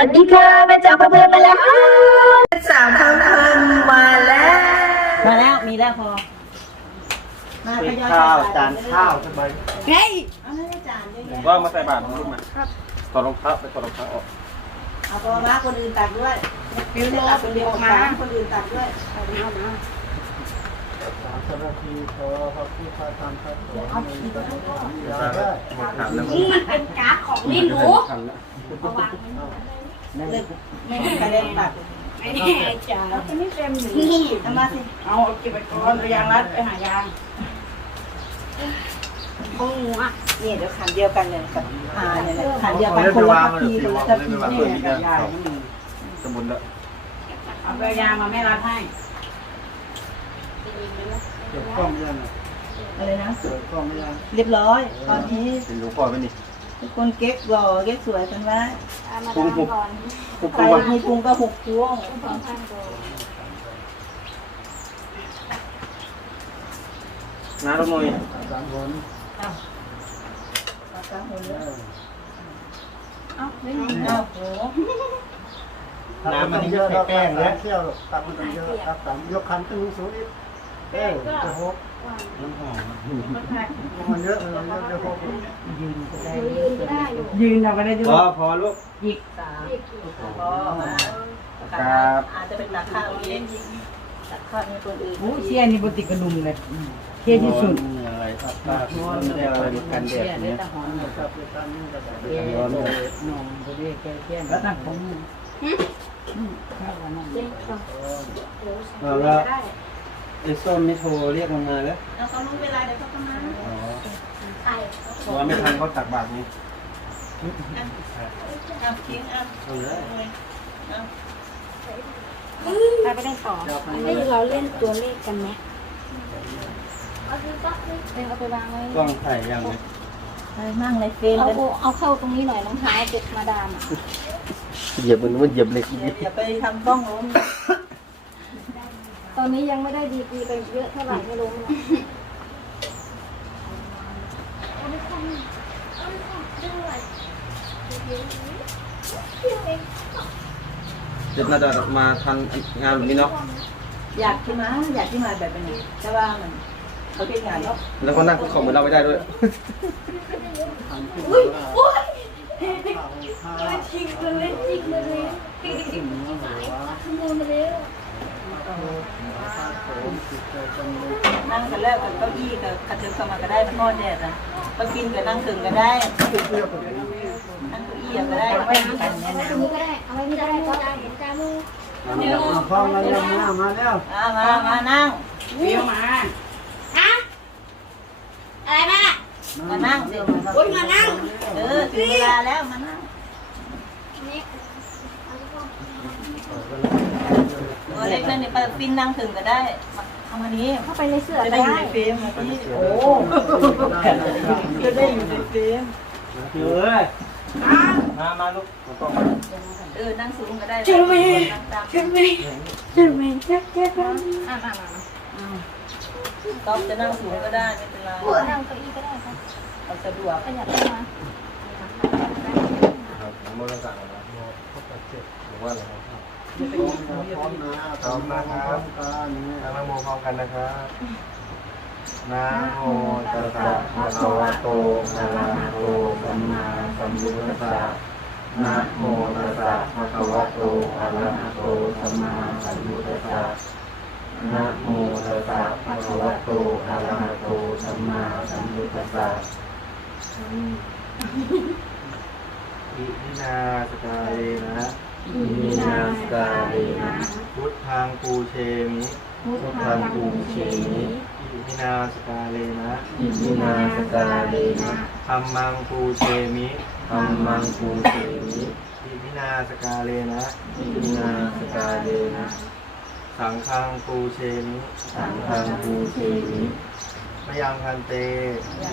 สวัสดีค่ะแม่จ๋าเพื่อนๆมาแล้วสาวทางเพลินมาแล้วมาแล้วมีแล้วพอมาเป็ทนยอยข้าวใส่จานข้าวสบายเฮ้ยเอาเลยจานเยอะแยะว่ามาใส่บาตรลูกมาถอดรองเท้าไปถอดรองเท้าออกเอาพอมาคนอื่นตักด้วยฟิวจะตักคนเดียวมาคนอื่นตักด้วยเอามาเอามาสามสิบนาทีพอพอที่พาทำครับเอาขีดได้หมดถามแล้วนี่เป็นการ์ดของลินหนูทำแล้วเอาวาง เลิกไม่มีใครได้ตักไม่แน่จ๋าไม่เต็มหนูนี่เอามาสิ เอาเก็บไปก่อนไปยางรัดไปหายางของหนูอะนี่เดี๋ยวขันเดียวกันเลยกับหาเนี่ยแหละขันเดียวกันคนละทัพพีคนละทัพพีนี่กับยาสมุนแล้วเอาไปยางมาแม่รัดให้เก็บกล้องยังอะไรนะเก็บกล้องยังเรียบร้อยตอนนี้เป็นหลวงพ่อไหมนี่ ทุกคนเก๊กหล่อเก๊กสวยกันว่าเอามาทำก่อนคุกใครตัวมีปรุงก็หกพวงสองพันก่อนน้าลูกหน่อยสามคนเลยเอ้าไม่อ้าวโหน้ำมันเยอะแป้งแล้วเที่ยวตักมันเยอะตักสามยกคันตึ้งสูงอีกแป้งจะหก น้ำหอมมันเยอะเลยเยอะจะหกยืนก็ได้หนูยืนก็ได้อยู่ยืนเอาไปได้ด้วพอยพอลูกหยิกสามเรียกอยู่พอมาครับอาจจะเป็นตักข้าวเองตักข้าวให้คนอื่นโอ้เชียนี่บติกระดุมเลยเชียที่สุดอะไรตักตาไม่ได้อะไรกันแดดเนี่ยตะหอนร้อนเลยนมบริเวณเชียแล้วตั้งของข้าวนั่นเรียกก่อนโอ้สองแล้ว ได้ไอ้ส้มไม่โทรเรียกมันมาแล้วแล้วเขารู้เวลาเดี๋ยวเขาก็มาอ๋อไข่เพราะว่าไม่ทันเขาตักบาตรนี้เอาทิ้งเอาเอาเลยใครไปเล่นต่อให้เราเล่นตัวเลขกันไหมเอาดูก็เอาไปวางไว้กล้องถ่ายยังไงไปนั่งในเฟรมเอากันเอาเข้าตรงนี้หน่อยรองเท้าเด็กมาดามอะเหยียบมันมันเหยียบเหล็ก อย่าไปทำกล้องล้มต อนนี้ยังไม่ได้ดีกีไปเยอะเท่าไหร่ไม่รู้นะเดี๋ยวน่าจะมาทันงานแบบนี้เนาะอยากที่มาอยากที่มาแบบนี้แต่ว่ามันเขาเรียกงานเนาะแล้วก็นั่งคุกเข่าเหมือนเราไม่ได้ด้วยอุ้ยอุ้ยชิงเลยชิงเลยขโมยมาแล้ว นั่งกันแล้วกับเก้าอี้กับกระเทือเข้ามาก็ได้มันทอดแดดอะก็กินกับนั่งถึงก็ได้นั่งเก้าอี้ก็ได้ไม่มีกันเนี่ยนะเอามือก็ได้เอาไว้ไม่ได้ก็ได้จามือพร้อมาแล้วมามาแล้วมามานั่งเบี้ยวมาอะอะไรม่มานั่งสิโอ๊ยมานั่งเออถึงเวลาแล้วมานั่ง เล็กนั่นเนี่ยป้าฟินนั่งถึงก็ได้เอามานี้เข้าไปในเสื้อจะก็ได้อยู่ในเฟรมพี่โอ้จะได้อยู่ในเฟรมเฮ้ยมามาลูกต้องเออนั่งสูงก็ได้เจมี่นั่งตามเจมี่เจมี่เจ๊เจ๊อะมามาก๊อฟจะนั่งสูงก็ได้ไม่เป็นไรนั่งเก้าอี้ก็ได้ค่ะเอาสะดวกขยับได้มาครับผมไม่ต้องสั่งแล้วหรือว่าอะไรครับ พร้อมนะพร้อมนะครับนั่งโมพร้อมกันนะครับนะโมตัสสะภะคะวะโตอะระหะโตสัมมาสัมพุทธัสสะนะโมตัสสะภะคะวะโตอะระหะโตสัมมาสัมพุทธัสสะนะโมตัสสะภะคะวะโตอะระหะโตสัมมาสัมพุทธัสสะอิมินาสกาเลนะ มินาสกาเลนะพุทธังปูเชมิพุทธังปูเชมิอิมินาสกาเลนะอิมินาสกาเลนะธัมมังปูเชมิธัมมังปูเชมิอิมินาสกาเลนะอิมินาสกาเลนะ สังฆังปูเชมิสังฆังปูเชมิ มยังพันเต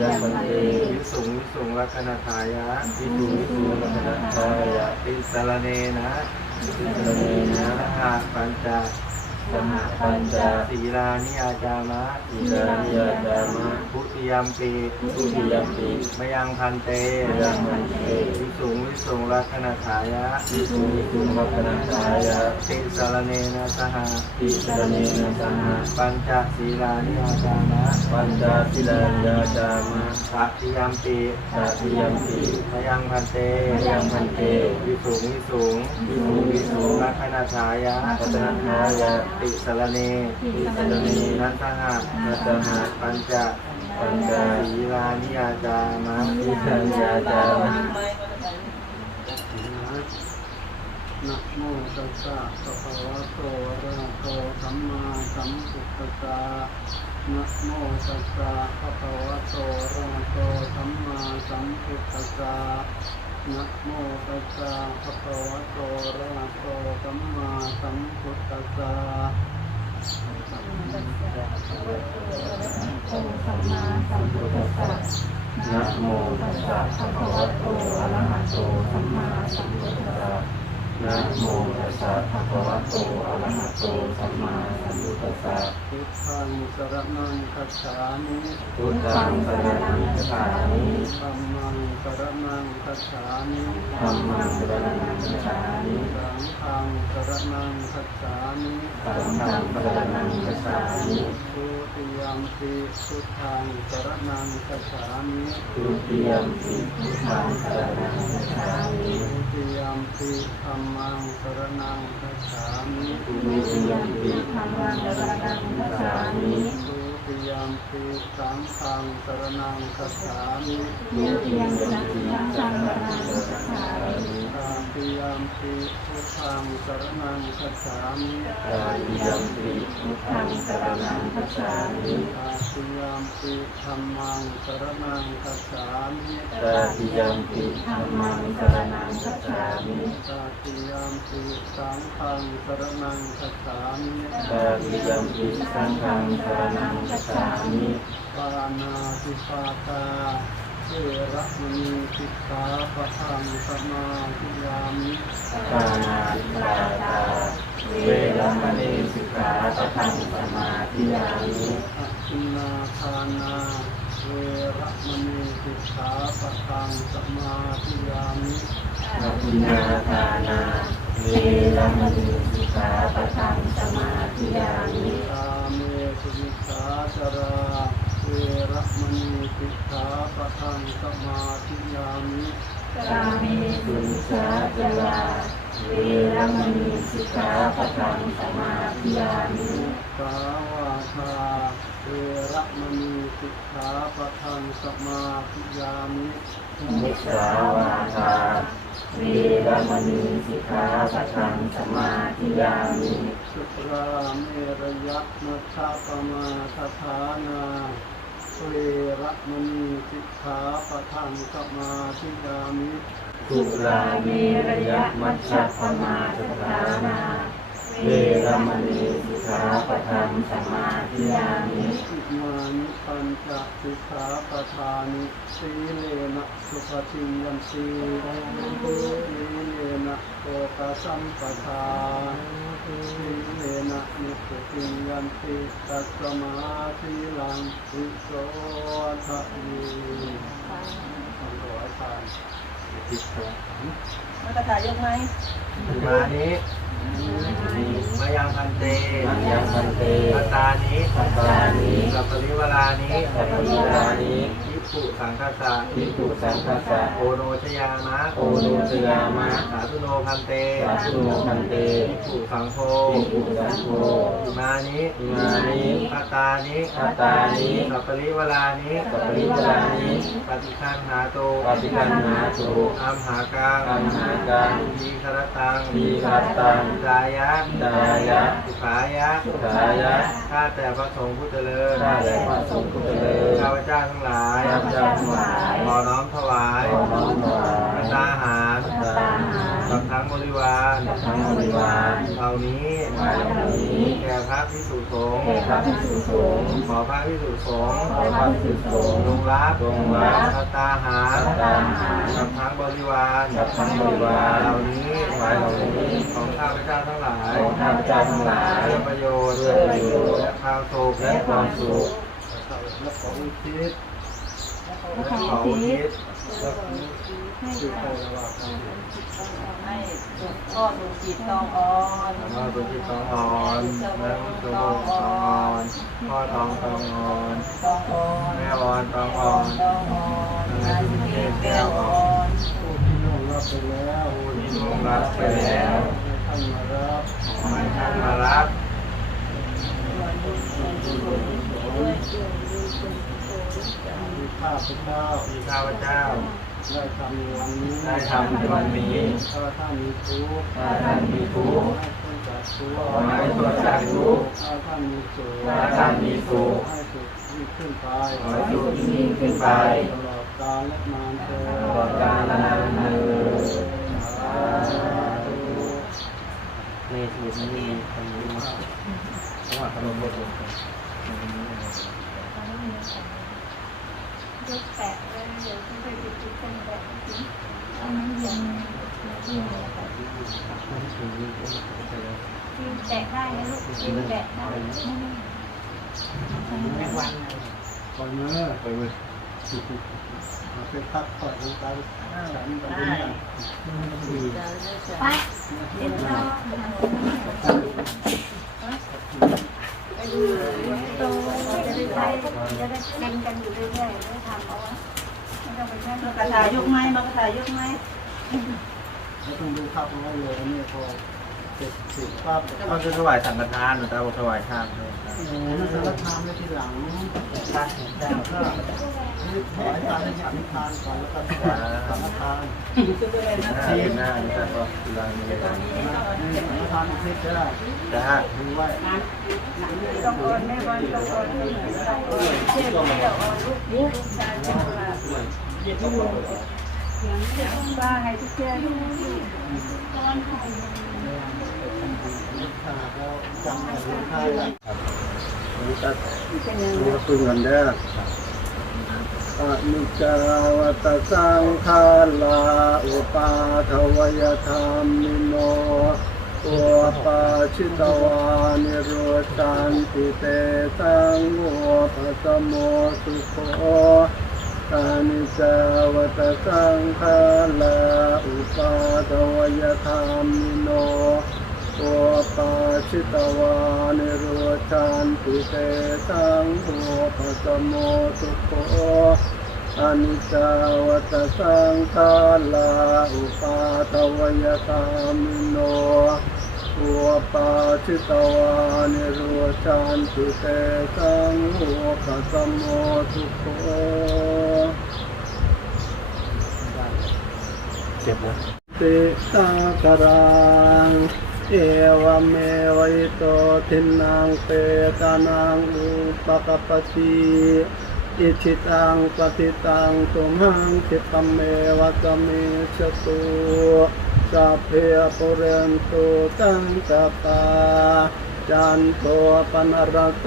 ยังพันเตวิสุงวิสุงลักนาทายะวิสุงวิสุงลักนาทายะปิสารเนนะปิสารเนนะหะปัญจ สสหปัญจศีลานิอาจามะศีลานิอาจามะพุทธิยมปีพุทธิยมปีมยังพันเตมยังพันเตวิสุงวิสุงลักขณาฉายะวิสุงวิสุงลักขณาฉายะติสารเนนะสหติสารเนนะสหปัญจศีลานิอาจามะปัญจศีลานิอาจามะสัพพิยมปีสัพพิยมปีมยังพันเตมยังพันเตวิสุงวิสุงวิสุงวิสุงลักขณาฉายะลักขณาฉายะติสารเนติสารเนนันทหะนันทหะปัญจปัญจศีลานิอาจามะศีลานิอาจามะนะโมตัสสะภะคะวะโตอะระหะโตสัมมาสัมพุทธัสสะนะโมตัสสะภะคะวะโตอะระหะโตสัมมาสัมพุทธัสสะ นะโมตัสสะภะคะวะโตอะระหะโตสัมมาสัมพุทธัสสะนะโมตัสสะภะคะวะโตอะระหะโตสัมมาสัมพุทธัสสะ นะโมตัสสะภะคะวะโตอะระหะโตสัมมาสัมพุทธัสสะพุทธังสรณังคัจฉามิพุทธังสรณังคัจฉามิธัมมังสรณังคัจฉามิธัมมังสรณังคัจฉามิสังฆัง สรณังคัจฉามิสังฆังสรณังคัจฉามิทุติยมปิพุทธังสรณังคัจฉามิทุติยมปิพุทธังสรณังคัจฉามิทุติยมปิธัมมังสรณังคัจฉามิทุติยมปิธัมมังสรณังคัจฉามิทุติยมปิสังฆังสรณังคัจฉามิทุติยมปิสังฆังสรณังคัจฉามิ ตาติยมปิพุทธังสรณังคัจฉามิตาติยมปิพุทธังสรณังคัจฉามิตาติยมปิธัมมังสรณังคัจฉามิตาติยมปิธัมมังสรณังคัจฉามิตาติยมปิสังฆังสรณังคัจฉามิตาติยมปิสังฆังสรณังคัจฉามิปานาติปาตา เวระมณีสิกขาปะทังสมาธิยามิปานาติปาตาเวรมณีสิกขาปะทังสมาธิยามิอัจฉินาทานาเวระมณีสิกขาปะทังสมาธิยามินักขินาทานาเวรมณีสิกขาปะทังสมาธิยามิตาเมสุวิสาจาราเว ระมณีสิกขาปะทังสมาธิยามิกาเมสุนิสาจลาเวรมณีสิกขาปะทังสมาธิยามิสาวาทาเวระมณีสิกขาปะทังสมาธิยามิมุสาวาทาเวรมณีสิกขาปะทังสมาธิยามิสุราเมรยะมัชฌะปมาทฐานา เวระมณีสิกขาปะทังสมาธิยามิสุราเมรยมัชฌะปมาสถานาเวรมณีสิกขาปะทังสมาธิยามิอิมานิปัญจสิกขาปทานิสีเลนะสุขติยันติสีเลนะโภคสัมปทาสี เลนะนิสุติยันติตัสมาธิลังวิโสทะยีทำร้อยทานมันกระถายกไหมมานี้มายังพันเตมายังพันเตตานิปัตานิสัพพริวรานิสัพพริวรานิ ทิปุสังคสะทิปุสังคสะโอโนชยามะโอโนชยามะสาธุโนพันเตสาธุโนพันเตทิปุสังโฆทิปุสังโฆอิมานิอิมานิปัตตานิปัตตานิสัพพริวรานิสัพพริวรานิปฏิคันหาโตปฏิคันหาโตอัมหากังอัมหากังทีครตังทีครตังดายะดายะสุขายะสุขายะข้าแต่พระสงฆ์ผู้เจริญข้าแต่พระสงฆ์ผู้เจริญข้าพเจ้าทั้งหลายข้าพเจ้าทั้งหลายขอน้อมถวายขอน้อมถวายตาหารกับทั้งบริวารกับทั้งบริวารเหล่านี้เหล่านี้แก่พระพิสุสงฆ์แก่พระภิกษุสงฆ์ขอพระพิสุสงฆ์ขอพระภิกษุสงฆ์จงรับจงรับสัตตาหารสัตตาหารกับทั้งบริวารกับทั้งบริวารเหล่านี้เหล่านี้ของข้าพเจ้าทั้งหลายของข้าพเจ้าทั้งหลายเพื่อประโยชน์เพื่อประโยชน์และความสุขและความสุขและขออุทิศ และขออุทิศที่ใครระหว่างพ่อดูจิตตองอ่อนแล้วก็ตัวที่สองอ่อนแล้วตัวสองอ่อนพ่อทองทองอ่อนตองอ่อนแม่อ่อนทองอ่อนตองอ่อนนายสุเกตแก้วอ่อนผู้ที่ล่วงรับไปแล้วผู้ที่ล่วงรับไปแล้วท่านมารับท่านมารับมี ข้าพเจ้าที่ข้าพเจ้า ได้ทำในวันนี้ได้ทำในวันนี้ถ้าท่านมีทุกข์ถ้าท่านมีทุกข์ให้พ้นจากทุกข์ขอให้พ้นจากทุกข์ถ้าท่านมีสุขถ้าท่านมีสุขให้สุขยิ่งขึ้นไปขอให้สุขยิ่งขึ้นไปตลอดกาลและนานเทอตลอดกาลและนานเทอญสาธุในสูตรนี้คำนี้มาเพราะว่าขนมบด ยกแปะแล้วเดี๋ยวที่ไปดูที่ต้นแบบนี้อันนั้นยังที่มีอะไรที่แตะได้นะลูกที่แตะได้ไม่วันปล่อยมือไปเว้ยเอาไปพักผ่อนทางการฉันแบบนี้ไปเดี๋ยวเรา ไปดูโตจะได้ใช้จะได้เล่นกันอยู่เรื่อยๆได้ทำเอาไว้ไม่ต้องไปนั่มากระถายกไม้มากระถายกไม้ไม่ต้องดูภาพของเราเลยนี่พอเสร็จสิภาพก็จะถวายสังฆทานหรือจะเอาถวายทานเลยโอ้โหสังฆทานไม่ทีหลังทานได้ก็ ถวายการให้อธิษฐานก่อนแล้วก็ถวายสังฆทานคืออะไรนะหน้าเป็นหน้านี่แต่ก็เวลามีอะไรนี่สังฆทานอุทิศได้จ้าดูไว้ต้องอ่อนแม่วันต้องอ่อนต้องอ่อนเชื่อเชื่ออ่อนลูกลูกชายเป็นว่าเด็กลูกบ้าให้ทุกเชื่อถ้าเราจำได้รู้ท่าได้นี่ก็เป็นยังกันเด้อ อนิจจาวัตสังขาราอุปาทวยธรรมิโนอุปาชิตวานิโรจันติเตตังโมปัสโมสุโขอานิจจาวัตสังขาราอุปาทวยธรรมิโนโอปาชิตวานิโรจันติเตสังโฆปัสโมสุโข อนิจจาวัตสังฆาลาอุปาทวยธรรมิโนโอปาชิตวานิโรจันติเตสังโฆปัสมโมสุโขเจ็บนะติตาคารังเอวเมวัยโตทินังเปตานังอุปกปติ อิชิตังปฏิตังตุมังคิปะเมวะกะเมชตุสัพเพปุเรนตุตังกปาจันโทปนรโต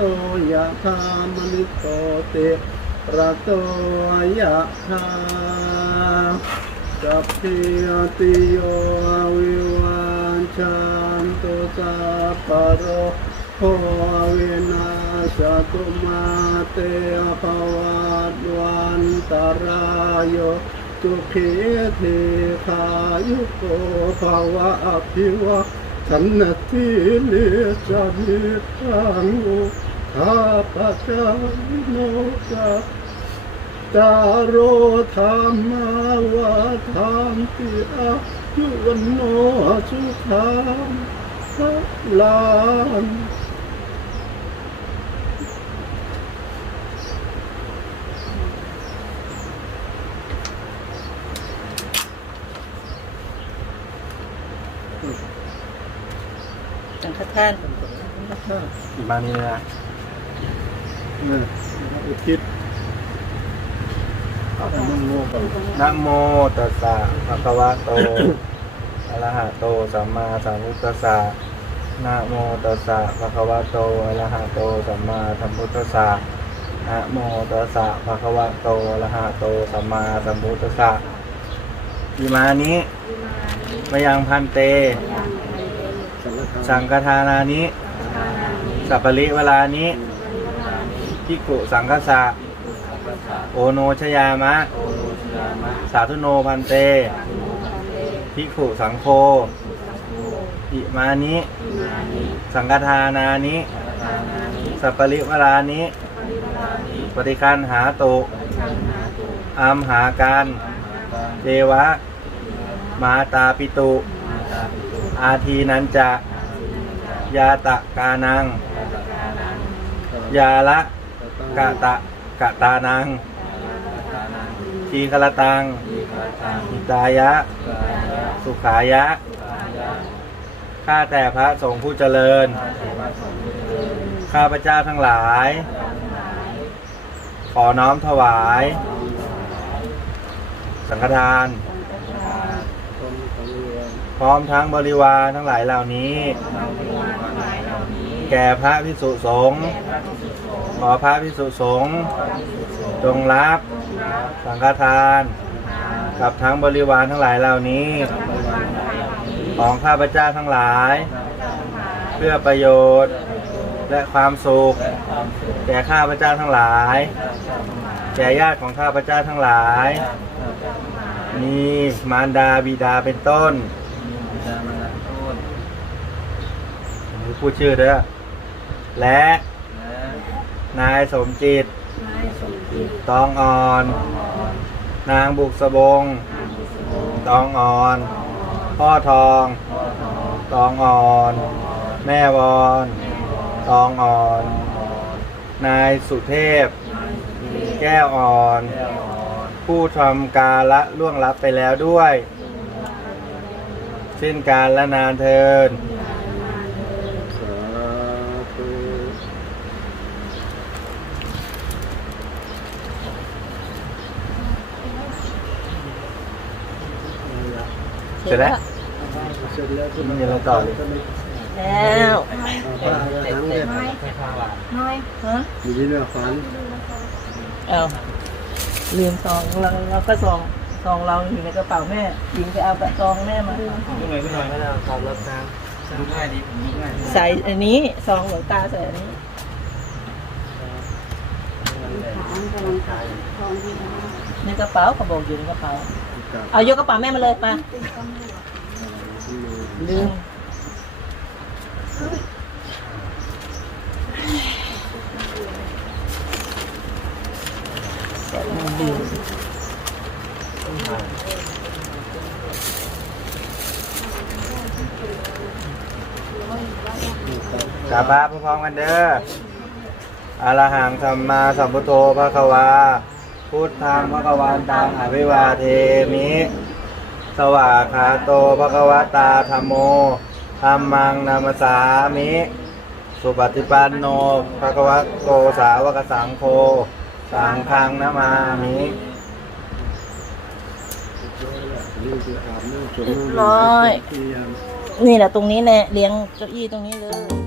ยะธามนิโตติระโตยะธาสัพพิยติโยวิวันชันตุสัพพะโรโควินา ตุมาเตภวัตวันตรายโยจุขีเทคายุโกภวะอภิวะสันนติเลสานิทังโอข้าพเจ้าโนจาจาโรธรรมาวาธรรมติอายุวันโนสุขังพลานสัง ทานบ้านนี้นะเนี่ยอุทิศแต่นุ่งโง่กับนะโมตัสสะภะคะวะโตอะระหะโตสัมมาสัมพุทธัสสะนะโมตัสสะภะคะวะโตอะระหะโตสัมมาสัมพุทธัสสะนะโมตัสสะภะคะวะโตอะระหะโตสัมมาสัมพุทธัสสะอิมานิมยังพันเต สังฆทานานิสัพพลิเวลานิพิกขุสังฆสะโอโนชยามะ สาธุโนพันเตพิกขุสังโฆอิมานิสังฆทานานิสัพพลิเวลานิปฏิคันหาตุอัมหาการเทวะ มาตาปิตุ อาทีนันจะยาตะกานัง ยาละกะตะกะตานังทีคลตังหิตายะ สุขายะ ข้าแต่พระสงฆ์ผู้เจริญ ข้าพเจ้าทั้งหลาย ขอน้อมถวาย สังฆทาน พร้อมทั้งบริวารทั้งหลายเหล่านี้ แก่พระพิสุสงฆ์ขอพระพิสุสงฆ์จงรับสังฆทาน กับทั้งบริวารทั้งหลายเหล่านี้ ของข้าพเจ้าทั้งหลาย เพื่อประโยชน์และความสุขแก่ข้าพเจ้าทั้งหลาย แก่ญาติของข้าพเจ้าทั้งหลาย มีมารดาบิดาเป็นต้น พูดชื่อเด้อและนายสมจิตตองอ่อน นางบุกสบงตองอ่อน พ่อทองตองอ่อน แม่วอนตองอ่อน นายสุเทพ แก้วอ่อน ผู้ทำการละล่วงลับไปแล้วด้วย สิ้นการละนานเทิน เสร็จแล้วเสร็จแล้วมีอะไรต่อเลยแล้วป้าจะทั้งเลยน้อยฮะมีเนื้อฟันเอาลืมซองเราเราก็ซองซองเราอยู่ในกระเป๋าแม่หญิงไปเอาซองแม่มายังไงไม่หน่อยก็ได้ขับรถตามดูง่ายดีผมดูง่ายใส่อันนี้ซองหลวงตาใส่อันนี้ขานกำลังขายทองที่น้อยในกระเป๋าเขาบอกอยู่ในกระเป๋า เอายกกระเป๋าแม่มาเลยมาลืมลืมกราบพระพร้อมๆกันเด้ออะระหังสัมมาสัมพุทโธพระควา พุทธังพระกวันตังอภิวาเทมิ สวากขาโตพระควตาธรรมโมธรรมังนามสามิ สุปฏิปันโนพระควโตสาวกสังโฆสังฆังนามามินี่คืออาบน้ำจมเรียบร้อย นี่แหละตรงนี้แหละเลี้ยงเก้าอี้ตรงนี้เลย